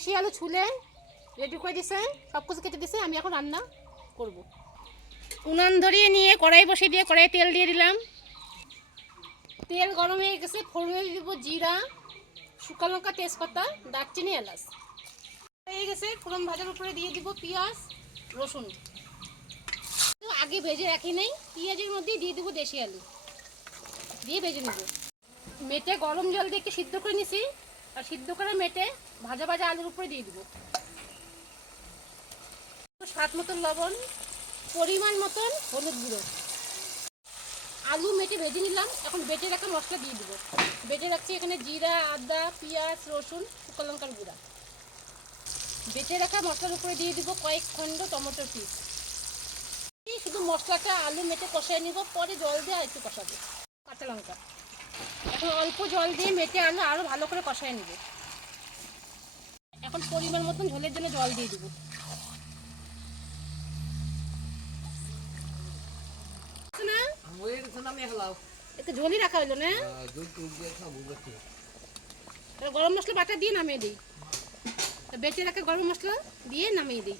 দেশি আলু ছুলে রেডি করে দিছে, সব কিছু কেটে দিছে। আমি এখন রান্না করব। উনান ধরিয়ে নিয়ে কড়াই বসিয়ে দিয়ে কড়াই তেল দিয়ে দিলাম। তেল গরম হয়ে গেছে, ফোড়নে দিয়ে দেবো জিরা, শুকনো লঙ্কা, তেজপাতা, দারচিনি, এলাচ। হয়ে গেছে, ফোড়ন ভাজার উপরে দিয়ে দিব পেঁয়াজ, রসুন। আগে ভেজে রাখি নেই, পেঁয়াজের মধ্যেই দিয়ে দেবো দেশি আলু, দিয়ে ভেজে নেব। মেটে গরম জল দিয়ে একটু সিদ্ধ করে নিছি, আর সিদ্ধ করে মেটে ভাজা ভাজা আলুর উপরে দিয়ে দেবো। স্বাদ মতন লবণ, পরিমাণ মতন হলুদ গুঁড়ো। আলু মেটে ভেজে নিলাম, এখন বেটে রাখা মশলা দিয়ে দেবো। বেটে রাখছি এখানে জিরা, আদা, পেঁয়াজ, রসুন, শুকনো লঙ্কার গুঁড়া। বেটে রাখা মশলার উপরে দিয়ে দিব কয়েক খণ্ড টমেটোর পিস। শুধু মশলাটা আলু মেটে কষায় নিব, পরে জল দিয়ে আর একটু কষাবো। কাঁচা লঙ্কা। এখন অল্প জল দিয়ে মেটে আলু আরও ভালো করে কষায় নিব। এখন পরিমাণ মতন ঝোলের জন্য জল দিয়ে দেবো। একটু ঝোলই রাখা হইলো না, গরম মশলা বাটা দিয়ে নামিয়ে দিই। বেটে রাখা গরম মশলা দিয়ে নামিয়ে দিই।